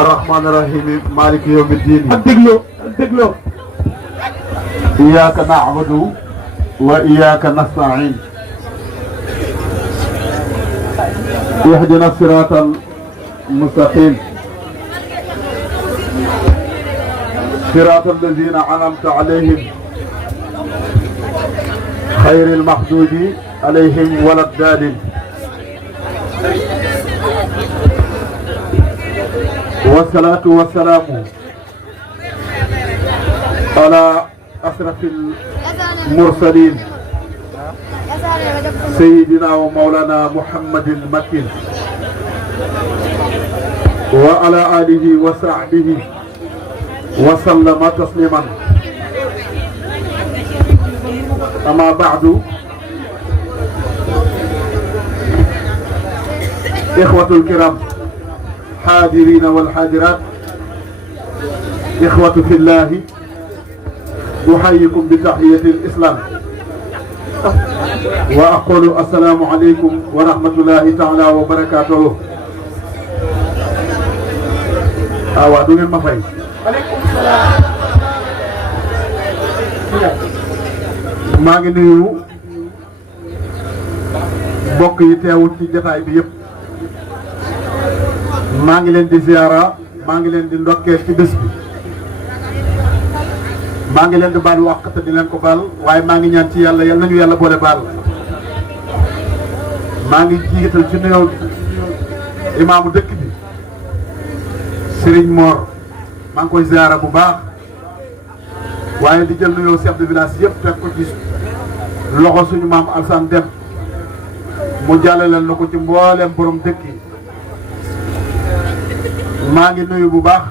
الرحمن الرحيم مالك يوم الدين الدقلو إياك نعبد وإياك نستعين اهدنا الصراط المستقيم صراط الذين أنعمت عليهم خير المحدود عليهم ولا الضالين والصلاة والسلام على أشرف المرسلين سيدنا ومولانا محمد المكين وعلى آله وصحبه وسلم تسليما. أما بعد، إخوة الكرام حاضرين والحاضرات، إخوة في الله، أحييكم بتحية الإسلام وأقول السلام عليكم ورحمة الله تعالى وبركاته. أوادون المفاي عليكم السلام. maa ngi nuyu mbokk yi teewul ci jotaay bi yëpp. maa ngi leen di ziara, maa ngi leen di ndokkeel ci bés bi. maa ngi leen di baal wax te di leen ko baal, waaye maa ngi ñaan ci yàlla yal nañu yàlla boole baal. maa ngi jiital ci nuyoo imaamu dëkk bi Serigne Mor, maa ngi koy ziara bu baax, waaye di jël nuyoo chef de village yëpp teg ko ci loxo suñu maam Alsane Dem mu jàllaleel na ko ci mboolem borom dëkk yi. maa ngi nuyu bu baax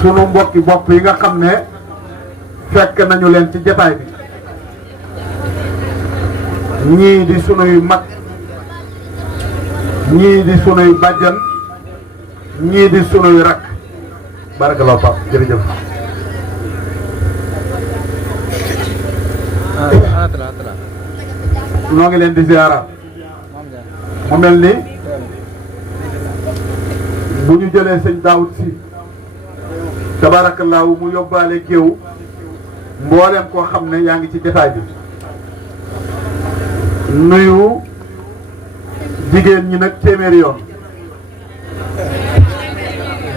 sunu mbokki bopp yi nga xam ne fekk nañu leen ci jataay bi. ñii di sunuy mag, ñii di sunuy bàjjan, ñii di sunuy rakk. barakallahu Pape jërëjëf. noo ngi leen di ziara. mu mel ni bu ñu jëlee sëñ Daawud si tabaarakallaahu mu yóbbaale géew mboolem koo xam ne yaa ngi ci jotaay bi. nuyu jigéen ñi nag téeméeri yoon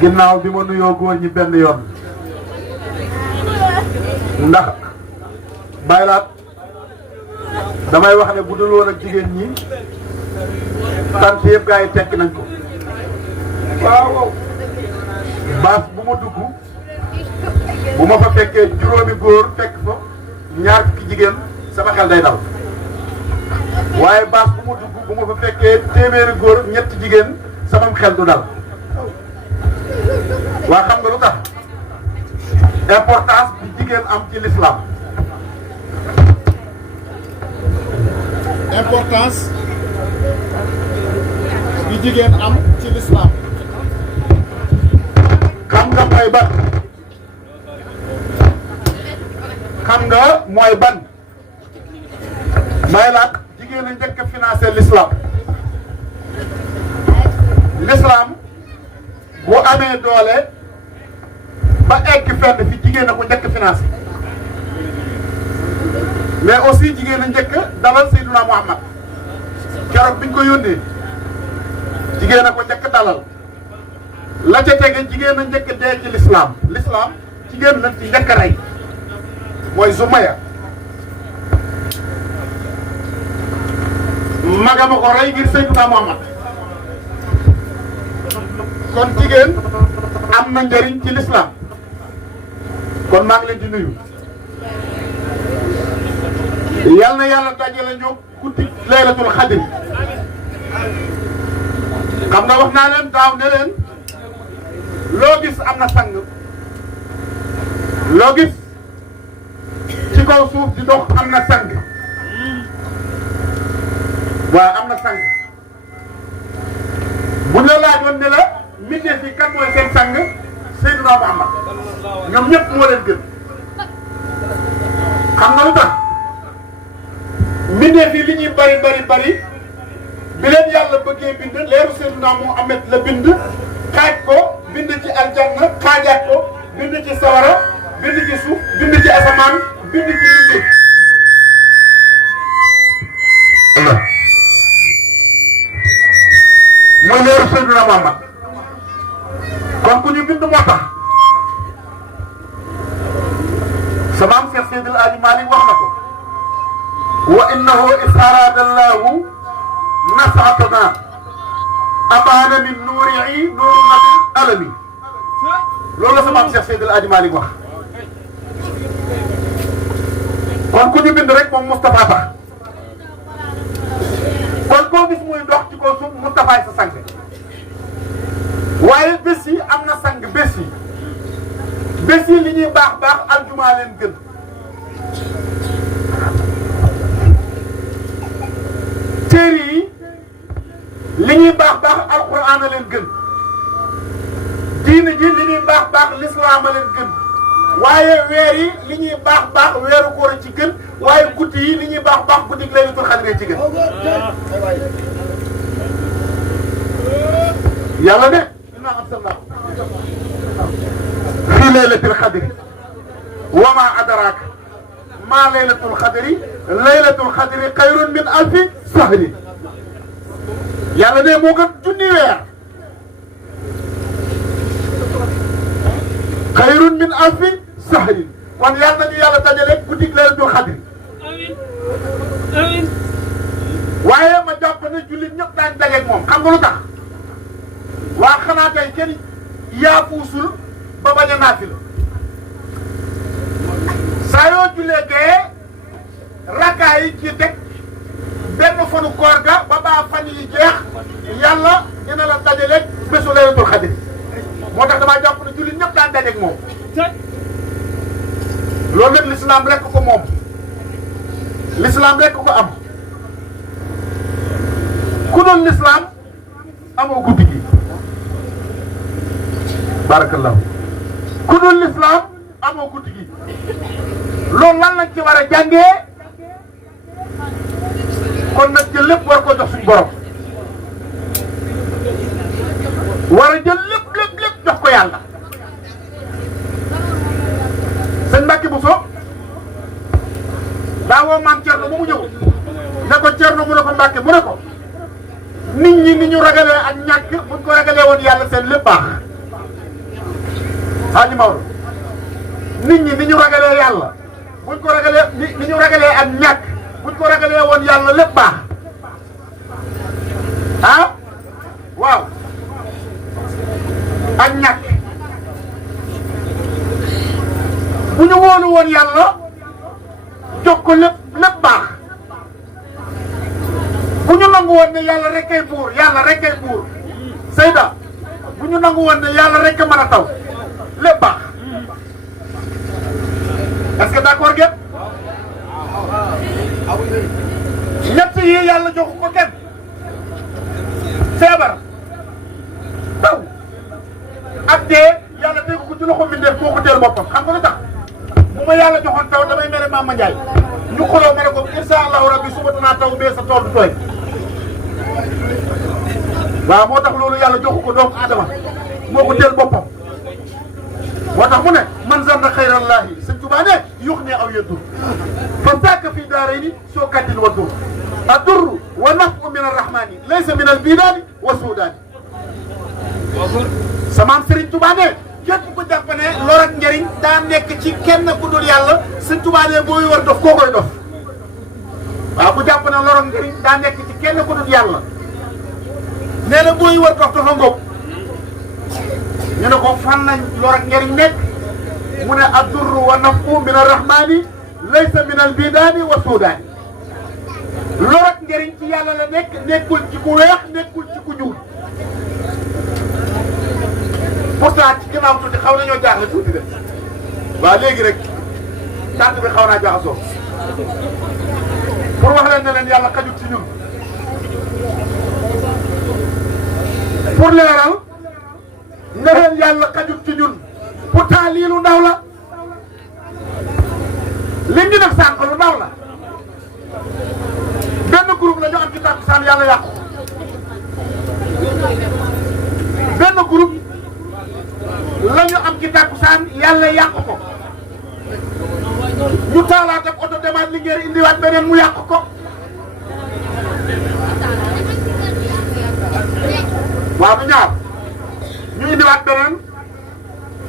ginnaaw bi ma nuyoo góor ñi benn yoon, ndax baylaat damay wax ne bu dul woon ak jigéen ñi tant yëpp gaa yi tekki nañ ko. waaw baas bu ma dugg bu ma fa fekkee juróomi góor fekk fa ñaar fukki jigéen sama xel day dal, waaye baas bu ma dugg bu ma fa fekkee téeméeri góor ñetti jigéen sama xel du dal. waa xam nga lu tax importance bi jigéen am ci l'islam. importance bi jigéen am ci l'islam. xam nga mooy ban? xam nga mooy ban? may laaj jigéen a njëkk a financé l'islam. l'islam bu amee doole ba egg fenn fi jigéen a ko njëkk financé, mais aussi jigéen a njëkk dalal Seydina Muhammad keroog biñ ko yónnee jigéen a ko njëkk dalal. la ca tege jigéen a njëkk dee ci l'islam. l'islam jigéen lañ ci njëkk rey mooy Zumaya. magama ko rey ngir Seydina Muhammad. kon jigéen am na njëriñ ci l'islam. kon maa ngi leen di nuyu. yal na yàlla dajale ñoom guddi laylatul xadr. xam nga wax naa leen daaw ne leen loo gis am na sang. loo gis ci kaw suuf di dox am na sang. waaw am na sang. bu la laajoon ne la mbindeef yi kan mooy seen sang Seydina Muhammad ñoom ñëpp moo leen gën. xam nga lu tax mbindeef yi li ñuy bari bi leen yàlla bëggee bind leeru Seydina Muhammad la bind xaaj ko bind ci aljanna xaajaat ko bind ci sawara bind ci suuf bind ci asamaan bind ci bind mooy leeru Seydina Muhammad kon ku ñu bind moo tax sama am Cheikh Seydil Hadji Malick wax na ko wa innahu is arada allahu nasatana abaana min nuurihi nuuru nabi alami loolu la sama am Cheikh Seydil Hadji Malick wax kon ku ñu bind rek moom Moustapha tax kon koo gis muy dox ci kaw suuf Moustapha sa sang waaye bés yi am na sang bés yi li ñuy baax baax aljuma leen gën téere yi li ñuy baax baax alquran a leen gën diine ji li ñuy baax baax lislaam a leen gën waaye weer yi li ñuy baax baax weeru koor ci gën waaye guddi yi li ñuy baax baax guddi laylatul xadr ci gën yàlla ne inna arsalnaahu fii laylatil xadri wa maa adraaka maa laylatul xadri laylatul xadri xayrun min alfi sahri yàlla ne moo gën junni weer xayrun min alfi sahri kon yàlla nañu yàlla dajale guddi laylatul xadri amiin waaye ma jàpp ne jullit ñëpp daañu dajeeg moom xam nga lu tax waa xanaa tey kenn yaafuusul ba bañ a naafila saa yoo jullee gee rakkaa yi ci teg benn fanu koor ga ba baa fan yi jeex yàlla dina la dajaleeg bésu laylatul xadr moo tax damaa jàpp ne jullit ñëpp daan dajeeg moom loolu nag l'islam rek ko moom l'islam rek ko am ku doon l'islam amoo guddi gi barakallahu ku dul l'islam amoo guddi gi loolu lan lañ ci war a jàngee kon nag jël lépp war ko jox suñu borom war a jël lépp jox ko yàlla sëñ Mbacke Bousso daa woo maam Thierno ba mu ñëw ne ko Thierno mu ne ko Mbacke mu ne ko nit ñi ni ñu ragalee ak ñàkk buñ ko ragalee woon yàlla seen lépp baax Hadji Maodo nit ñi ni ñu ragalee yàlla buñ ko ragalee ni ñu ragalee ak ñàkk buñ ko ragalee woon yàlla lépp baax ah waaw ak ñàkk bu ñu wóolu woon yàlla jox ko lépp baax bu ñu nangu woon ne yàlla rek kay buur Seyda bu ñu nangu woon ne yàlla rek mën a taw lépp baax est-ce que d'accord ngeen ñett yi yàlla joxu ko kenn feebar taw ak dee yàlla tegu ko ci loxo mbindeef moo ko teel boppam xam nga lu tax bu ma yàlla joxoon taw damay mere Mama Ndiaye ñu xuloo ma ne ko insha allahu rabbi suba dinaa taw bee sa tool du tooy waaw moo tax loolu yàlla joxu ko doomu aadama moo ko teel boppam moo tax mu ne man zanna xayrallahi sëñ Tuubaa ne yux ne aw yadur fa saaka fi daarayni soo kaddin wa dur adur wa nafu min arrahmani laysa min albidaani wa suudaani samaam Sëriñ Tuubaa ne képp ku jàpp ne lor ak njëriñ daa nekk ci kenn ku dul yàlla sëñ Tuubaa ne booy war dof koo koy dof waaw ku jàpp ne lor ak njëriñ daa nekk ci kenn ku dul yàlla nee na booy war dof dafa ngóob ñu ne ko fan lañ lor ak njëriñ nekk mu ne addurru wa nafu min arrahmani laysa min albidaani wa suudaani lor ak njëriñ ci yàlla la nekk nekkul ci ku weex nekkul ci ku ñuul pourtant ci ginnaaw tuuti xaw nañoo jaaxle tuuti de waaw léegi rek tànt bi xaw naa jaxasoo pour wax leen ne leen yàlla xajut ci ñun pour leeral ne leen yàlla xajut ci ñun pourtant lii lu ndaw la li ñu def sànq lu ndaw la benn groupe la ñu am ci takkusaan yàlla yàqu takkusaan yàlla yàq ko ñu taalaat ak oto demaat Linguère indiwaat beneen mu yàq ko waaw bu ñaar ñu indiwaat beneen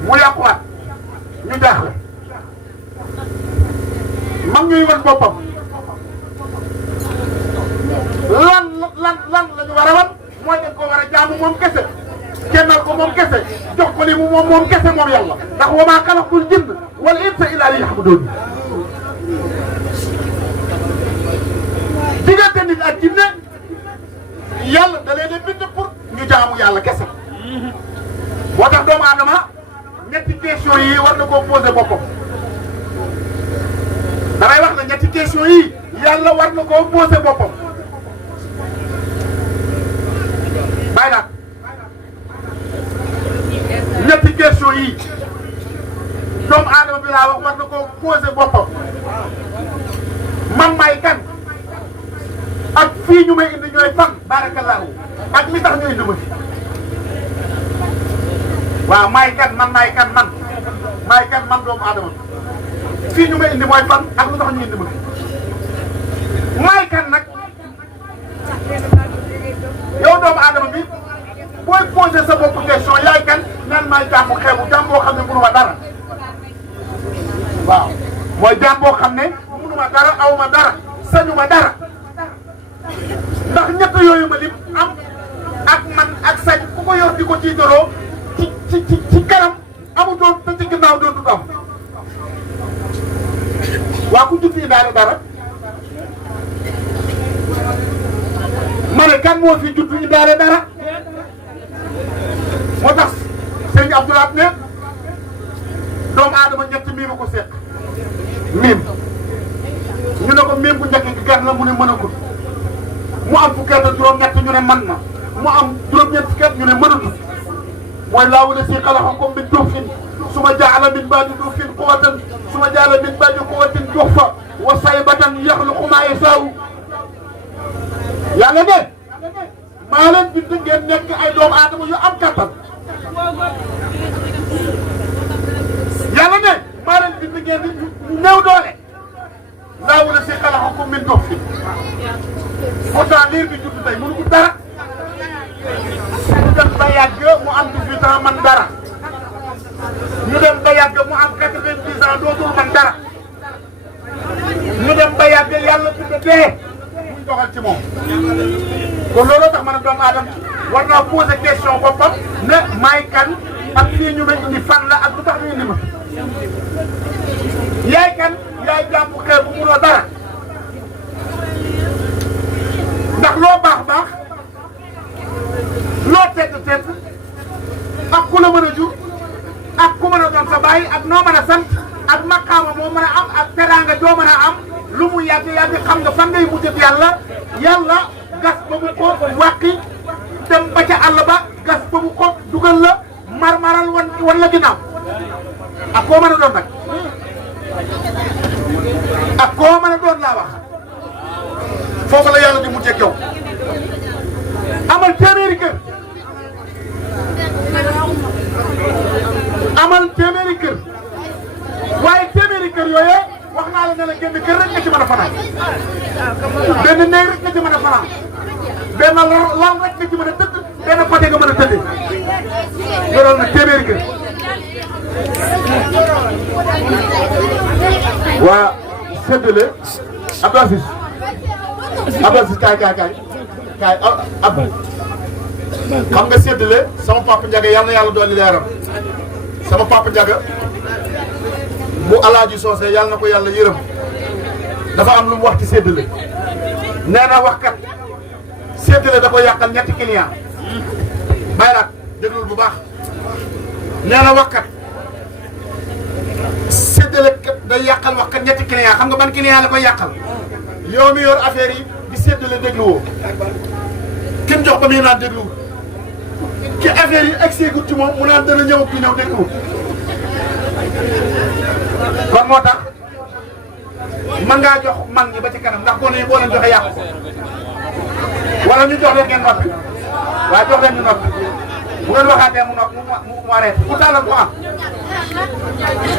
mu yàquwaat ñu jaaxle mag ñuy wan boppam lan la ñu war a wan mooy dañ ko war a jaamu moom kese kennal ko moom kese jox ko li mu moom kese moom yàlla ndax wa maa xalaqtul jinna wal insa illaa liya'buduun diggante nit ak jinne yàlla da leen a bind pour ñu jaamu yàlla kese moo tax doomu aadama ñetti question yi war na koo posé boppam damay wax ne ñetti question yi yàlla war na koo posé boppam bàyyi naa ñetti question yi doomu aadama bi laa wax war na koo posé boppam man maay kan ak fii ñu may indi ñooy fan barakallahu ak mi tax ñu indi ma fi waaw maay kan man maay kan man maay kan man doomu aadama fii ñu may indi mooy fan ak lu tax ñu indi ma fi maay kan nag yow doomu aadama bi booy posé sa bopp question yaay kan naan maay jàmm xeebu jàmm boo xam ne mënuma dara waaw mooy jàmm boo xam ne mënuma dara awma dara sañuma dara ndax ñett yooyu ma lim am ak man ak sañ ku ko yor di ko tiitaroo ci kanam amutoon te ci ginnaaw dootul am waa ku jub fii daal dara ma ne kan moo fi judd indaale dara moo tax sëñ Abdoulaye ne doomu aadama ñett miima ko seq miim ñu ne ko miim bu njëkk gi gan la mu ne mënagul mu am fukki at ak juróom-ñett ñu ne man na mu am juróom-ñett fukki at ñu ne mënatul mooy laawu la si xalaxakum min duufin suma jaala min baadi duufin quwwatan suma jaala min baadi quwwatin duufa wa saybatan yaxluqu maa yasaa'u yàlla ne maa leen bind ngeen nekk ay doomu aadama yu am kattan yàlla ne maa leen bind ngeen di néew doole laawu la si xalaxakum min duufin pourtant liir bi judd tey mënu ko dara ñu dem ba yàgg mu am 18 ans man dara ñu dem ba yàgg mu am 90 ans dootul man dara ñu dem ba yàgg yàlla bind dee muy doxal ci moom kon looloo tax ma ne doomu aadama war naa poser question boppam ne maay kan ak fii ñu may indi fan la ak lu tax ñu indi ma yaay kan yaay jàpp xeer bu munoo dara ndax loo baax baax loo tedd ak ku la mën a jur ak ku mën a doon sa baay ak noo mën a sant ak maqaama moo mën a am ak teraanga joo mën a am lu mu yàgg xam nga fan ngay mujjat yàlla gas ba mu ko wàqi dem ba ca àll ba gas ba mu ko dugal la marmaral wan la ginnaaw ak koo mën a doon nag ak koo mën a doon laa wax foofu la yàlla di mujjee ak yow amal téeméeri kër waaye téeméeri kër yooyee wax naa la ne la génn kër rek nga ci mën a fanaan benn néeg rek nga ci mën a fanaan benn lal rek nga ci mën a tëdd benn côté nga mën a tëddee yoroon na téeméeri kër waa séddale Abdou Aziz kaay Abdou xam nga séddale sama papa Ndiaga yal na yàlla dolli leeram sama papa Ndiaga bu Alaaji Soose yàlla na ko yàlla yërëm dafa am lu mu wax ci séddale nee na waxkat séddale da ko yàqal ñetti client bàyyi laat déglul bu baax nee na waxkat séddale day yàqal waxkat ñetti client xam nga ban client la koy yàqal yow mi yor affaire yi di séddale dégluwoo kim jox ba muy naan déglu ki affaire yi egg see gut ci moom mu naan dana ñëw ak du ñëw déglu kon moo tax mën ngaa jox mag ñi ba ci kanam ndax boo leen joxe yàqu ko wala ñu jox leen ngeen noppi waaye jox leen ñu noppi bu ngeen waxaatee mu arrêté ku taalal ko am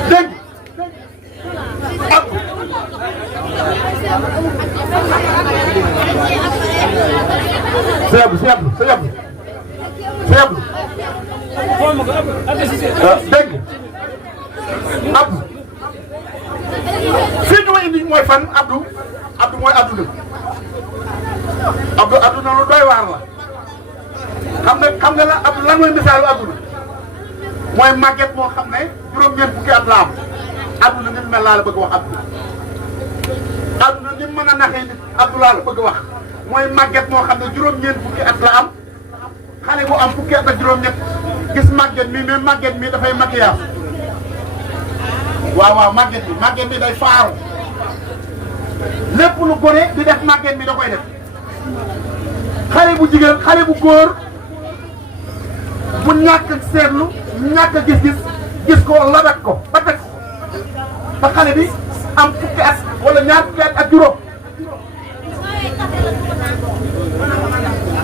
dégg ak seeblu dégg Abdou fii ñu ma indi mooy fan Abdou mooy adduna Abdou adduna lu doy waar la xam nga la Abdou lan mooy misaalu adduna mooy màgget moo xam ne juróom-ñeent fukki at la am adduna ni mu mel laa la bëgg wax Abdou adduna ni mu mën a naxee nit Abdou laa la bëgg wax mooy màgget moo xam ne juróom-ñeent fukki at la am xale bu am fukki at ak juróom-ñett gis màgget mi mais màgget mi dafay maquillage waaw màgget mi day faaru lépp lu gone di def màgget mi da koy def xale bu jigéen xale bu góor bu ñàkk seetlu ñàkk gis ko labet ko ba teg ko te xale bi am fukki at wala ñaar fukki at ak juróom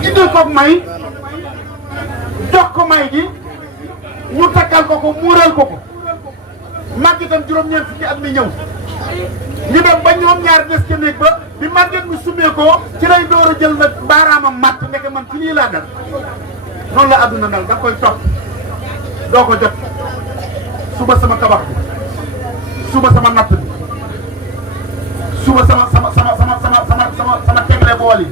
indil ko may jox ko may gi ñu takkal ko muural ko màggetam juróom-ñeent fukki at mi ñëw ñu dem ba ñoom ñaar des ca néeg ba bi màgget mi sumee ko ci lay door a jël nag baaraamam matt ndeke man ci lii laa dal noonu la àdduna mel da koy topp doo ko jot suba sama tabax bi suba sama natt bi suba sama tegle bool yi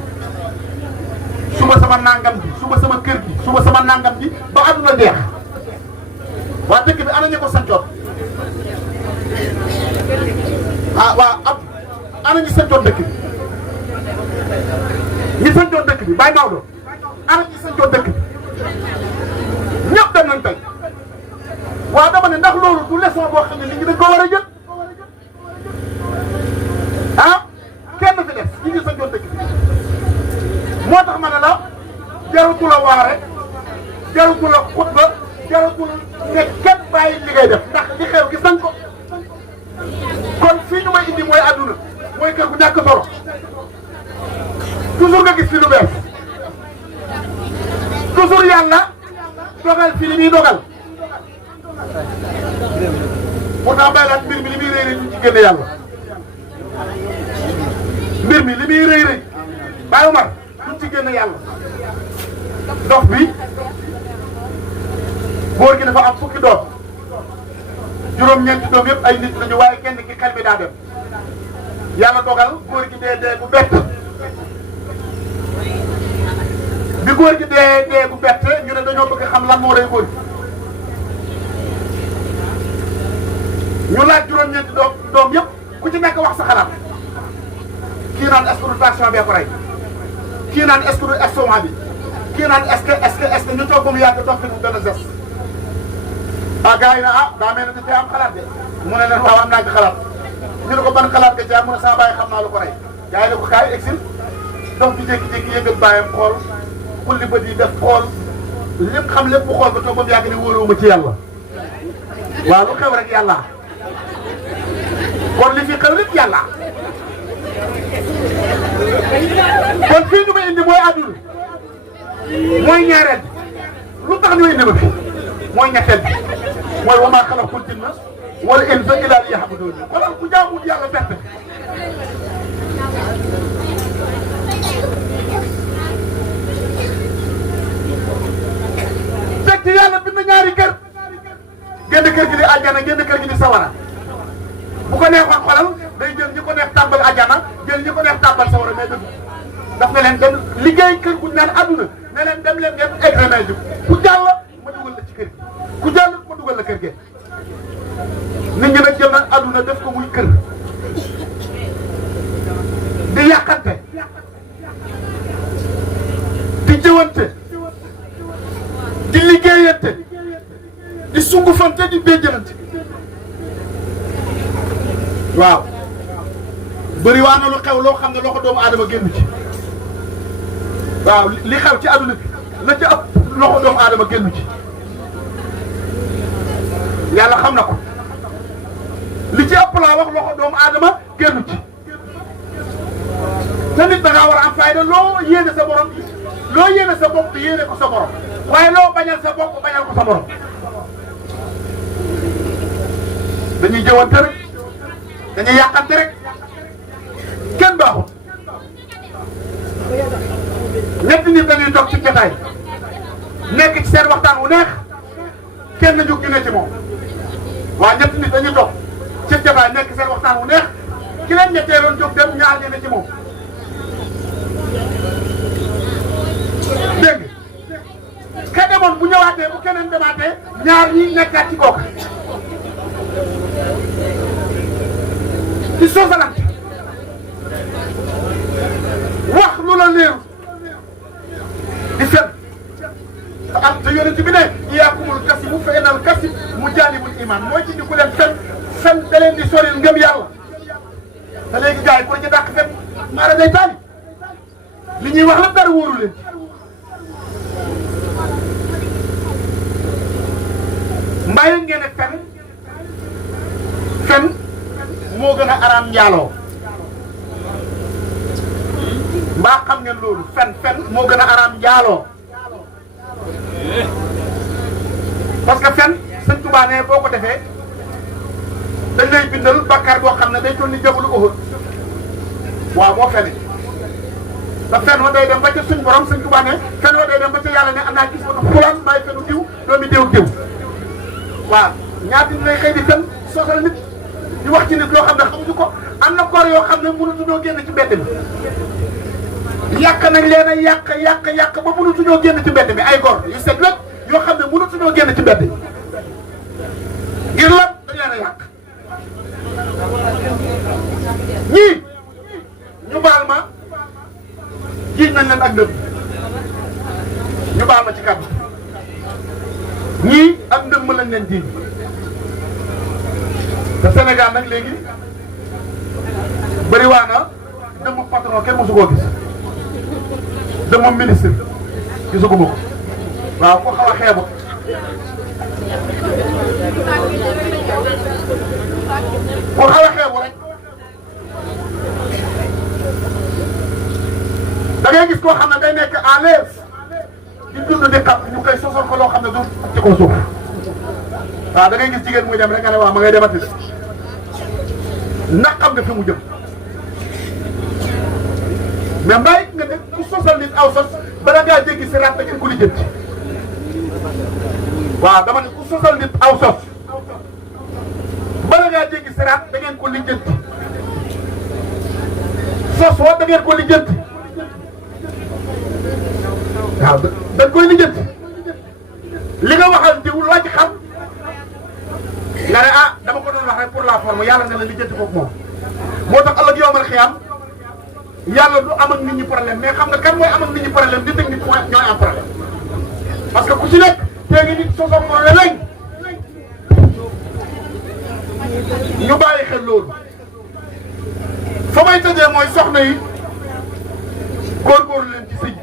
suba sama nangam bi suba sama kër gi suba sama nangam bi ba àdduna neex waa dëkk bi ana ñu ko santoon ab ana ñi santoon dëkk bi ñi santoon dëkk bi Baye Maodo ana ñi santoon dëkk bi ñëpp dem nañ tey waaw dama ne ndax loolu du leçon boo xam ne nit ñi dañ ko war a jël kenn fi def ñi santoon dëkk bi moo tax ma ne la jarutu la waare jarutu la xutba jarutul ne kenn bàyyi li ngay def ndax li xew gis nañ ko kon fii ñu may indi mooy àdduna mooy kër gu ñàkk solo toujours nga gis fi lu bees toujours yàlla dogal fi li muy dogal pourtant bàyyi laat mbir mi li muy rëy rëy ñu ci génne yàlla mbir mi li muy rëy rëy Baye Omar ñu ci génne yàlla dox bi góor gi dafa am fukki doom juróom-ñeenti doom yëpp ay nit lañu waaye kenn ki xel bi daa dem yàlla dogal góor gi dee bu bett bi góor gi dee bu bett ñu ne dañoo bëgg xam lan moo rey góor gi ñu laaj juróom-ñeenti doom yëpp ku ci nekk wax sa xalaat kii naan est-ce que du tension bee ko rey kii naan est-ce que du estomac bi kii naan est-ce que ñu toog ba mu yàgg dox fi mu gën a des gars yi na daa mel ne da cee am xalaat de mu ne leen waaw am naa ci xalaat ñu ne ko ban xalaat nga ci am mu ne sama bàyyi xam naa lu ko rey gars yi ne ko kaay exil donc di jékki-jékki yëngal bàyyam xool xulli bët yi def xool lépp xam lépp bu xool ba toog ba mu yàgg ne wóoluwuma ci yàlla waaw lu xew rek yàlla kon li fi xew lépp yàlla kon fii ñu ma indi mooy àdduna mooy ñaareel bi lu tax ñu indi ma fi mooy ñetteel bi mooy wa maa xalaqtul jinna wal insa illaa liya'buduun xoolal ku jaamut yàlla bett teg ci yàlla bind ñaari kër génn kër gi di àjjana génn kër gi di sawara bu ko neexoon xolal day jël ñi ko neex tàmbal àjjana jël ñi ko neex tàmbal sawara mais dëgg daf ne leen dem liggéey kër gu naan àdduna ne leen dem leen ngeen examen ji ku jàll ma dugal la ci kër gi ku jàll ma dugal la kër gi nit ñi nag jël nag àdduna def ko muy kër di yàqante di jëwante di liggéeyante di sungufante di béjjëlante waaw bëri waa na lu xew loo xam ne loxo doomu aadama génn ci waaw li xew ci àdduna bi la ci ëpp loxo doomu aadama génn ci yàlla xam na ko li ci ëpp laa wax loxo doomu aadama génn ci te nit da ngaa war a am fayda loo yéene sa borom loo yéene sa bopp yéene ko sa borom waaye loo bañal sa bopp bañal ko sa borom dañuy jëwante rek dañuy yàqante rek kenn baaxul ñetti nit dañuy toog ci jotaay nekk ci seen waxtaan wu neex kenn jóg ñu ne ci moom waaw ñetti nit dañuy toog ci jotaay nekk seen waxtaan wu neex ki leen ñetteeloon jóg dem ñaar ñi ne ci moom dégg nga ka demoon bu ñëwaatee bu keneen demaatee ñaar ñi nekkaat ci kooku ci soosalante wax lu la leeru di fen te yonent bi ne iyaakumul kasibu fa innal kasib mujaalibul iman mooy ci di ku leen fen da leen di soril ngëm yàlla te léegi gars yi ko ci dàq fen maara day taali li ñuy wax la dara wóoru leen mbàyyi ngeen ne fen moo gën a araam njaaloo mbaa xam ngeen loolu fen moo gën a araam njaaloo parce que fen sëñ Tuubaa ne boo ko defee dañ lay bindal bakkaar boo xam ne day toll ni jabalu Uhud waaw moo fene te fen wa day dem ba ca suñ borom sëñ Tuubaa ne fen wa day dem ba ca yàlla ne am naa gis batu fulaan maay fenu diw doomi diw waaw ñaata nit lay xëy di fen sosal nit di wax ci nit loo xam ne xamuñu ko am na góor yoo xam ne mënatuñoo génn ci mbedd mi yàq nañ leen a yàq ba mënatuñoo génn ci mbedd mi ay góor yu set wet yoo xam ne mënatuñoo génn ci mbedd mi ngir lan dañ leen a yàq ñii ñu baal ma jiiñ nañ leen ak ndëm ñu baal ma ci kàddu ñii ak ndëm lañ leen jiiñ te Sénégal nag léegi bëri waa na dëmm patron kenn mosu koo gis dëmm ministre gisuguma ko waaw ko xaw a xeebu ko xaw a xeebu rek da ngay gis koo xam ne day nekk à l'aise di dund di xam ñu koy sosal ko loo xam ne du ci ko suuf waaw da ngay gis jigéen muy dem rek nga ne waaw ma ngay demati ndax xam nga fi mu jëm mais mbay nga ne ku sosal nit aw sos bala ngaa jéggi si raat da ngeen ko lijjanti waaw dama ne ku sosal nit aw sos bala ngaa jéggi si raat da ngeen ko lijjanti sos wa da ngeen ko lijjanti waaw dañ koy lijjanti li nga waxal diw loo ci xam nga ne ah dama ko doon wax rek pour la forme yàlla nga la lijjanti foofu moom moo tax ëllëg yow ma xiyam yàlla du am ak nit ñi problème mais xam nga kan mooy am ak nit ñi problème di technique ñooy am problème parce que ku ci nekk tey ngi nit sosam moo ne lañ ñu bàyyi xel loolu fa may tëjee mooy soxna yi góorgóorlu leen ci sëy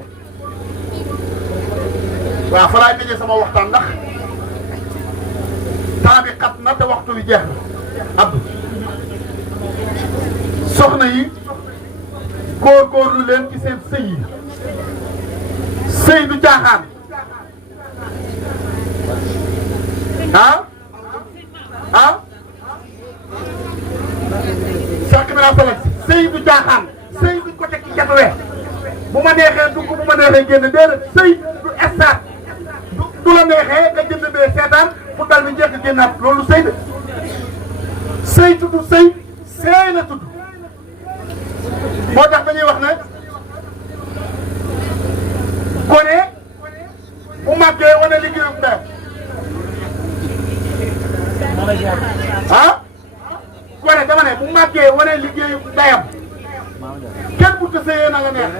waaw fa laay tëjee sama waxtaan ndax temps bi xat na te waxtu wi jeex na Abdou soxna yi góorgóorlu leen ci seen sëy yi sëy du caaxaan ah Cheikh Ibra Fall sëy du caaxaan sëy duñ ko teg ci jatuwee bu ma neexee dugg bu ma neexee génn déedéet sëy du estaat du la neexee nga jënd bee seetaan fu dal bi njëkk génnaat loolu sëy de sëy tudd sëy la tudd moo tax dañuy wax ne gone bu màggee wane liggéeyub ndeyam gone dama ne bu màggee wane liggéeyub ndeyam kenn bu sëyee na la neex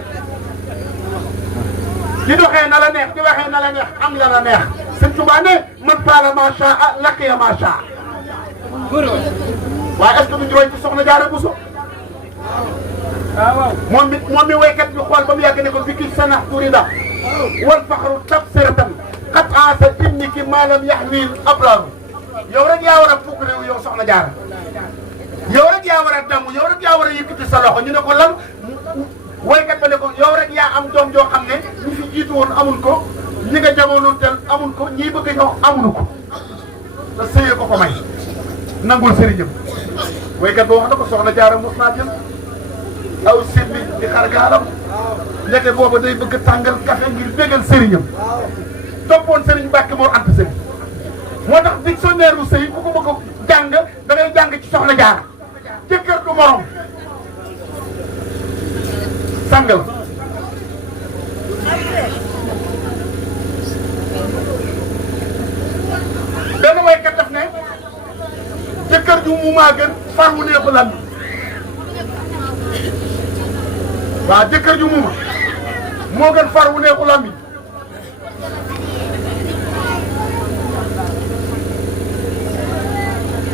di doxee na la neex di waxee na la neex am la la neex Sëñ Tuubaa ne man faala ma shaa laqiya ma shaa waaye est-ce que duñu roy ci soxna Jaara Buso moom mi waykat bi xool ba mu yàgg ne ko biki sanax turida wal faxru tabsiratan xat aasa inniki maalam yaxwil abraaru yow rek yaa war a fukk réew yow soxna Jaara yow rek yaa war a damm yow rek yaa war a yëkkati sa loxo ñu ne ko lan waykat ba ne ko yow rek yaa am doom joo xam ne ñu fi jiitu woon amul ko ñi nga jamono tel amul ko ñii bëgg ñëw amuñu ko te sëyee ko ko may nangul sëriñam waykat boo wax na ko soxna Jaara mos naa jël aw simmi di xar gaalam ndeke booba day bëgg tàngal café ngir bégal sëriñam toppoon sëriñ Mbàkke Mor Anta Sali moo tax dictionnaire u sëy ku ko bëgg a jàng da ngay jàng ci soxna Jaara jëkkër du morom sàngal benn waykat daf ne jëkkër ju mu maa gën far wu neexu lan waaw jëkkër ju muuma moo gën far wu neexu lambi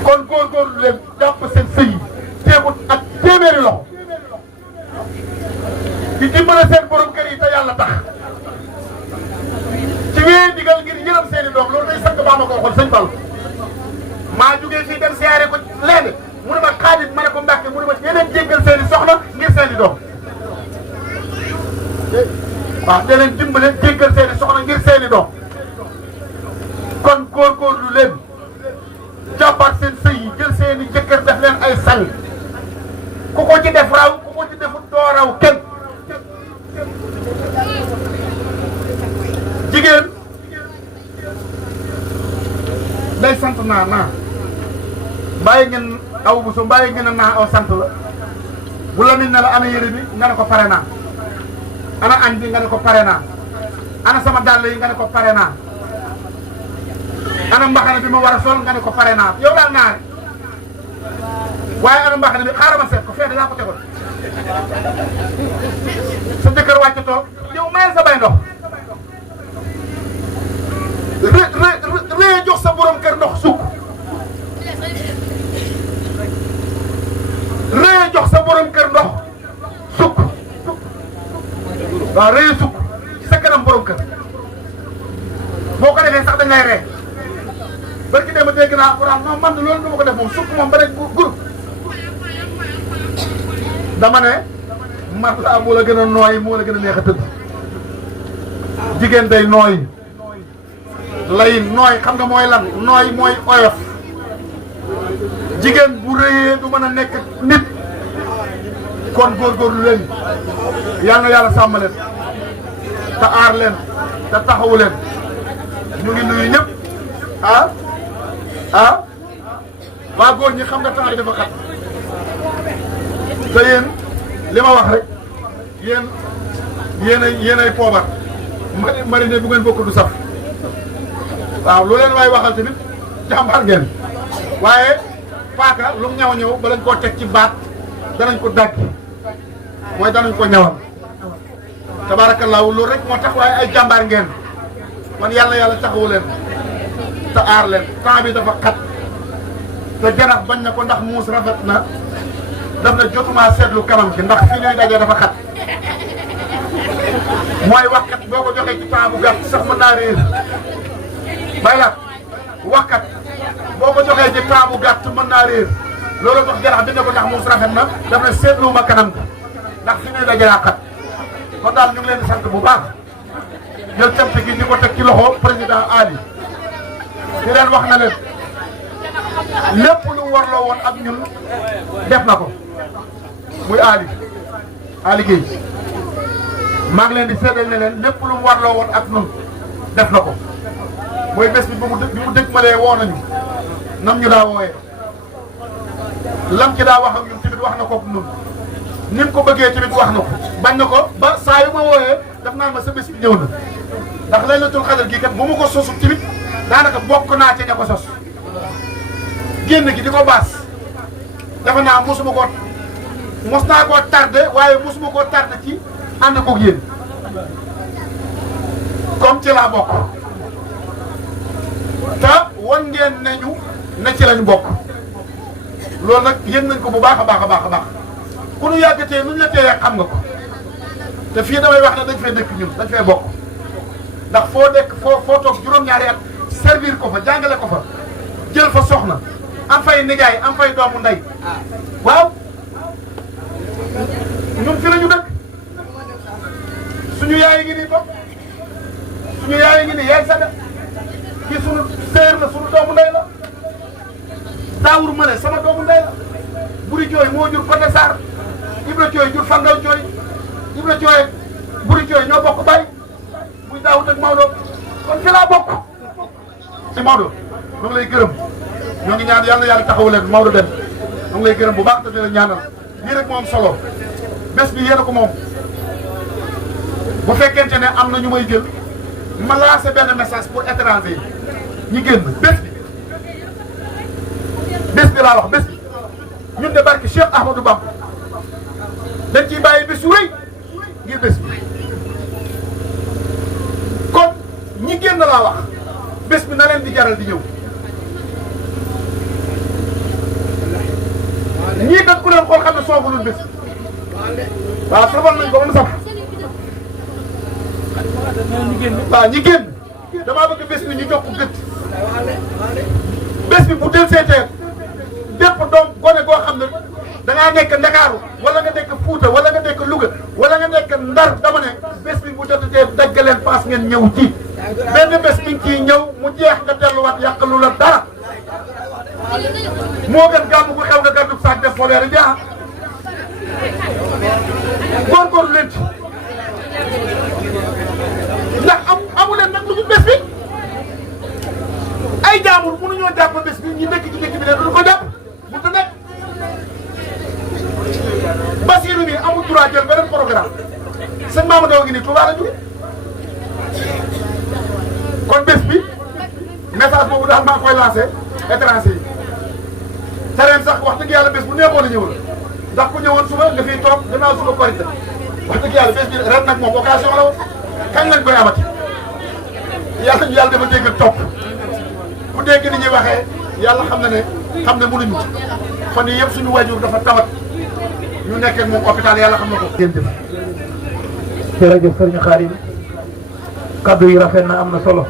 kon góorgóorlu leen jàpp seen sëy yi teewut ak téeméeri loxo di dimbale seen borom kër yi te yàlla tax ci wéy digal ngir yërëm seeni doom loolu day sant baa ma ko waxoon sëñ Fall maa jugee fii dem siyaare ko léegi mu ne ma xaalis ma ne ko Mbàkke mu ne ma yeneen jéggal seeni soxna ngir seeni doom waaw da leen dimbale jéggal seeni soxna ngir seeni doom kon góorgóorlu leen jàppaat seen sëy yi jël seeni jëkkër def leen ay sang ku ko ci def raw ku ko ci defut doo raw kenn jigéen day sant naa bàyyi ngeen aw bu so bàyyi ngeen naa aw sant la bu la nit ne la ana yére bi nga ne ko pare naa ana añ bi nga ne ko pare naa ana sama dàll yi nga ne ko pare naa ana mbaxana bi ma war a sol nga ne ko pare naa yow daal naa waaye ana mbaxana bi xaaral ma seet ko fee danaa ko tegoon sa jëkkër wàcc toog yow mayal sa bay ndox ree jox sa borom kër ndox sukk ree jox sa borom kër ndox sukk waaw ree sukk sa kanam borom kër boo ko defee sax dañ lay ree barki dee ma dégg naa Alxuraan non man loolu du ma ko def moom sukk moom ba rek groupe dama ne mat laa moo la gën a nooy moo la gën a neex a tëdd jigéen day nooy lay nooy xam nga mooy lan nooy mooy oyof jigéen bu rëyee du mën a nekk nit kon góorgóorlu leen yal na yàlla sàmm leen te aar leen te taxawu leen ñu ngi nuyu ñëpp waa góor ñi xam nga temps bi dafa xat te yéen li ma wax rek yéenay poobar marine bu ngeen bokk du saf waaw lu leen waay waxal tamit jàmbaar ngeen waaye paaka lu mu ñaw ñëw ba lañ koo teg ci baat danañ ko dagg mooy danañ ko ñawal tabaarakallaahu loolu rek moo tax waaye ay jàmbaar ngeen man yàlla taxawu leen te aar leen temps bi dafa xat te janax bañ na ko ndax muus rafet na daf na jotuma seetlu kanam gi ndax fi ñuy dajee dafa xat mooy waxkat boo ko joxee ci temps bu gàtt sax mën naa réer bay la waxkat boo ko joxee ci temps bu gàtt mën naa réer loolu tax janax bi ne ko ndax muus rafet na daf na seetluwuma kanam gi ndax fi ñuy dajee daa xat kon daal ñu ngi leen di sant bu baax jël cant gi di ko teg ci loxo président Ali di leen wax na leen lépp lu warloo woon ak ñun def na ko muy Ali Guèye maa ngi leen di seedal ne leen lépp lu warloo woon ak ñun def na ko mooy bés bi bi mu dëgmalee woo nañu nam ñu daa wooyee lam ci daa wax ak ñun tamit wax na ko ak ñun ni mu ko bëggee tamit wax na ko bañ na ko ba saa yu ma wooyee daf naan ma sa bés bi ñëw na ndax laylatul xadar gii kat bu ma ko sosu tamit daanaka bokk naa ci ña ko sos génn gi di ko baas dafa naa mos naa koo tardé waaye mosuma koo tardé ci ànd koog yéen comme ci laa bokk te wan ngeen ne ñu ne ci lañ bokk loolu nag yéen nañ ko bu baax a baax a baax a baax ku nu yàggatee nu ñu la teeyee xam nga ko te fii damay wax ne dañ fay dëkk ñun dañ fay bokk ndax foo dekk foo toog juróom-ñaari at servir ko fa jàngale ko fa jël fa soxna am fay nijaay am fay doomu ndey waaw ñun fi la ñu dëkk suñu yaay ngi nii bopp suñu yaay ngi nii yaay sada kii suñu sœur la suñu doomu ndey la daawur ma Thioye moo jur Koné Sarr Ibra Thioye jur Fangal Thioye Ibra Thioye Buri Thioye ñoo bokk bay muy Daoud ak Maodo kon fi laa bokk ci Maodo ñoo ngi lay gërëm ñoo ngi ñaan yàlla yàlla taxawu leen Maodo dem ñoo ngi lay gërëm bu baax te di la ñaanal lii rek moo am solo bés bi yéen a ko moom bu fekkente ne am na ñu may jël ma lancé benn message pour étranger yi ñi génn bés bi laa wax bés bi ñun de barke Cheikh Ahmadou Bamba dañ ciy bàyyi bés yu rëy ngir bés bi kon ñi génn laa wax bés bi na leen di jaral di ñëw ñii kat ku leen xool xam ne soogulul bés waaw safal nañ ko ba mu saf waaw ñi génn damaa bëgg bés bi ñu jox ko gët bés bi bu del seetee bépp doom gone goo xam ne da ngaa nekk Ndakaaru wala nga nekk Fuuta wala nga nekk Louga wala nga nekk Ndar dama ne bés bi bu jotatee dagg leen paas ngeen ñëw ci benn bés bi nga ciy ñëw mu jeex nga delluwaat yàqalu la dara moo gën gàmm bu xew nga gàddu saak def foleer yi ah góorgóorlu leen ci ndax amu leen nag lu ñu bés bi ay jaamur mënuñoo jàpp bés bi ñu nekk ci dëkk bi ne du ko jàpp bu ta nekk Basiru bi amul droit jël beneen programme sëñ Mamadou ngi nii Touba la jóge kon bés bi message boobu daal maa koy lancé étranger yi te ren sax wax dëgg yàlla bés bu neexoon a ñëwal ndax ku ñëwoon suba nga fiy toog gannaaw suba korite wax dëgg yàlla bés bi ren nag moom occasion la woon kañ lañ koy amati yàlla ñu yàlla dafa dégg ak topp ku dégg ni ñuy waxee yàlla xam na ne mënuñu fan yii yëpp suñu wajur dafa tawat ñu nekk ak moom hôpital yàlla xam na ko. jërëjëf Serigne Khadim kaddu yi rafet na am na solo.